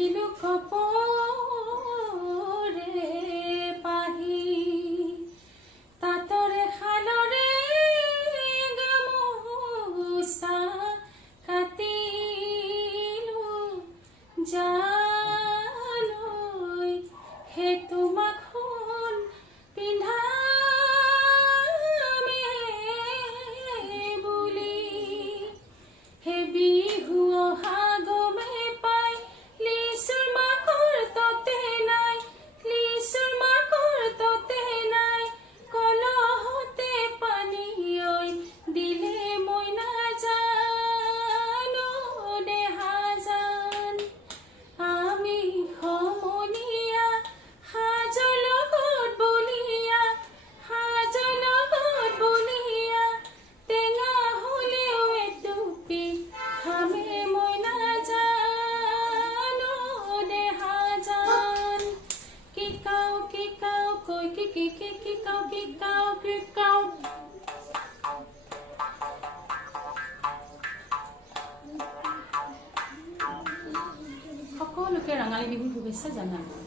আহিলো কপৰে পাহি তাতৰে শালৰে গামোচা কাটিলো জালৈ হে তোমাক সোণ পিন্ধামে বুলি হে বিহু অহা গমে পাই লিচুৰ মাকৰ ততে নাই লিচুৰ মাকৰ ততে নাই কলহতে পানী ঐ দিলে মই নাজানো দেহাজান আমি সমনীয়া সাজৰ লগত বলিয়া সাজৰ লগত বলিয়া টেঙা হলেও এটুপি খামে মই নাজানো দেহাজান কিকাও কৈ কিকাও সকলোকে ৰঙালী বিহুৰ শুভেচ্ছা জনালোঁ।